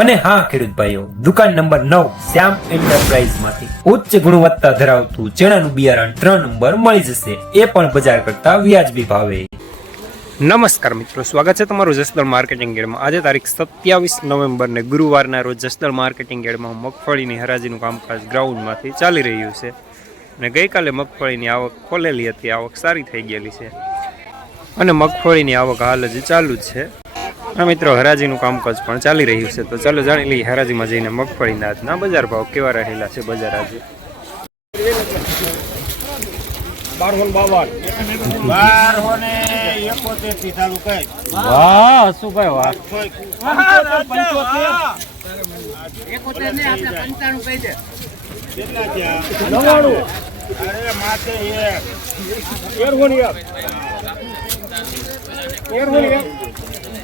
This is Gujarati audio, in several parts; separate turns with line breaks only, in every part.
અને હા ખેડૂત ભાઈઓ દુકાન નંબર નવ, શ્યામ એન્ટરપ્રાઇઝમાંથી ઉચ્ચ ગુણવત્તા ધરાવતું ચણાનું બિયારણ ત્રણ નંબર મળી જશે. એ પણ બજાર કરતા વ્યાજબી ભાવે.
નમસ્કાર મિત્રો, સ્વાગત છે તમારું જસદળ માર્કેટિંગ ગેડમાં આજે તારીખ સત્યાવીસ નવેમ્બરને ગુરુવારના રોજ જસદળ માર્કેટિંગ ગેડમાં મગફળીની હરાજીનું કામકાજ ગ્રાઉન્ડમાંથી ચાલી રહ્યું છે. અને ગઈકાલે મગફળીની આવક ખોલેલી હતી, આવક સારી થઈ ગયેલી છે. અને મગફળીની આવક હાલ હજી ચાલુ જ છે. આ મિત્રો હરાજીનું કામકાજ પણ ચાલી રહ્યું છે. તો ચાલો જાણી લઈએ હરાજીમાં જઈને મગફળીના આજના બજાર ભાવ કેવા રહેલા છે બજાર આજે?
ને ને નવાણું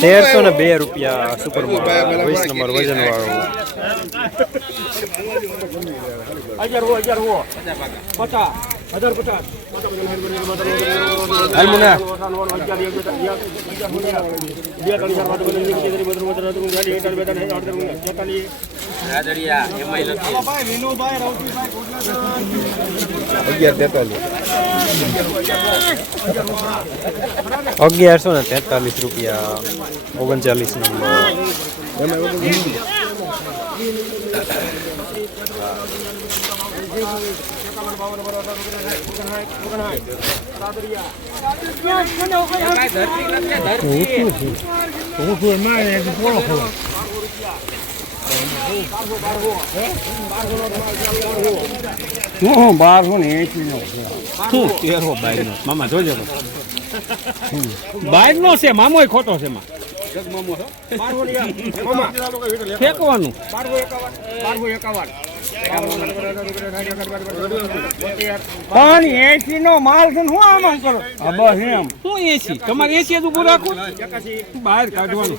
તેરસો ને
બે રૂપિયા સુપર વીસ નંબર વજન વાળું
બે, ત્રણ, એક, હજાર, હજાર. બે, ત્રણ, ચાર, પાંચ, છ, સાત, આઠ, નવ, દસ, અગિયાર, બાર, તેર, ચૌદ, પંદર, વીસ, એકવીસ, બાવીસ, ત્રેવીસ, ચોવીસ, તેતાલીસ. રૂપિયા ઓગણચાલીસ નંબર હું
છું હું અગિયારસો ને રૂપિયા ઓગણચાલીસ નંબર
હું બારસો ને એસી નો. શું? તેરો બાઈક નો મામા જોજો. બાઈક નો છે મામો ખોટો છે માં. ફેંકવાનું. પણ એસી નો માલ છે હું આમ આમ કરો? હા બસ એમ. શું એસી તમારે એસી જ ઉભું રાખો બહાર કાઢવાનું.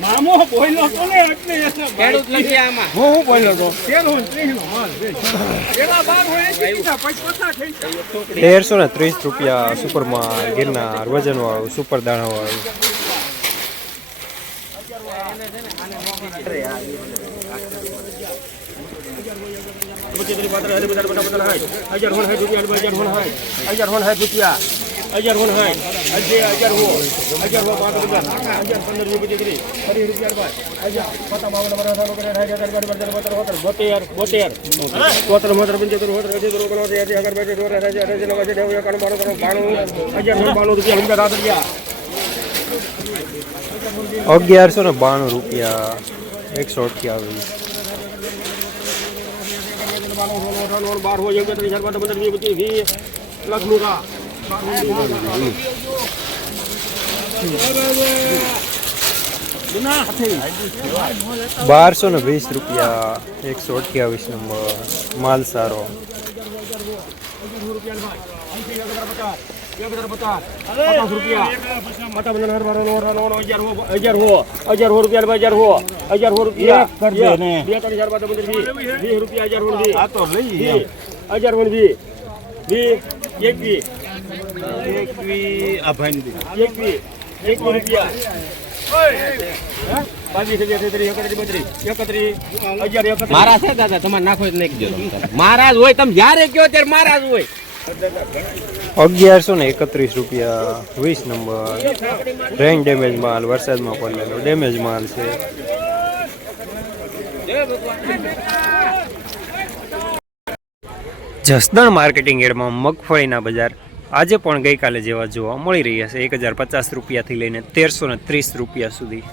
મામો બોલ્યો તો ને એટલે હું હું બોલ્યો તો ત્રીસ નો
તેરસો ને ત્રીસ રૂપિયા સુપરમાં ગિરનાર વજન વાળું સુપર દાણા વાળું
હજાર પાંત્રીસ, હજાર હોન સાઠ હોન. હોન રૂપિયા. અગિયાર હોન સાઠ. અગિયાર, અગિયાર હો. અગિયાર હો, પાંચ રૂપિયા. અગિયાર, પંદર, વીસ, પચીસ, ત્રીસ. ત્રીસ રૂપિયા બાદ. અગિયાર, પતા બાવન, પચાસ, સાઠ, ઓગણસાઠ, સાઠ, અગિયાર, બાર, પંદર, પંદર, પંદર, બોતેર, બોતેર. બોતેર, બોતેર, પંચોતેર, બોતેર, અઠ્યોતેર, ઓગણસિત્તેર, એંસી, અગિયાર, બાર, તેર, અઢાર, અઢાર, નવ, દસ, એકાણું, બાણું, ત્રણ, બાણું. અગિયાર, બાણું રૂપિયા, સમજા રાત ગયા
અગિયારસો ને બાણું રૂપિયા એકસો અઠ્યાવીસ
બાણું, બાર હોય, પંદર, વીસ, પચીસ, વીસ. લખનું કા.
બારસો ને વીસ રૂપિયા એકસો અઠ્યાવીસ નંબર માલ સારો
પચાસ રૂપિયા
એક
રૂપિયા
મારા છે દાદા તમારે નાખો નાખી દો મારા જ હોય તમે જયારે કયો ત્યારે મારા જ હોય.
અગિયારસો ને એકત્રીસ રૂપિયા વીસ નંબર. રેન ડેમેજ માલ વરસાદમાં પડેલો ડેમેજ માલ છે. જસદણ માર્કેટિંગ એડમાં મગફળીના બજાર. આજે પણ ગઈકાલે જેવા જોવા મળી રહ્યા છે. એક હજાર પચાસ રૂપિયાથી લઈને તેરસો ત્રીસ રૂપિયા સુધી.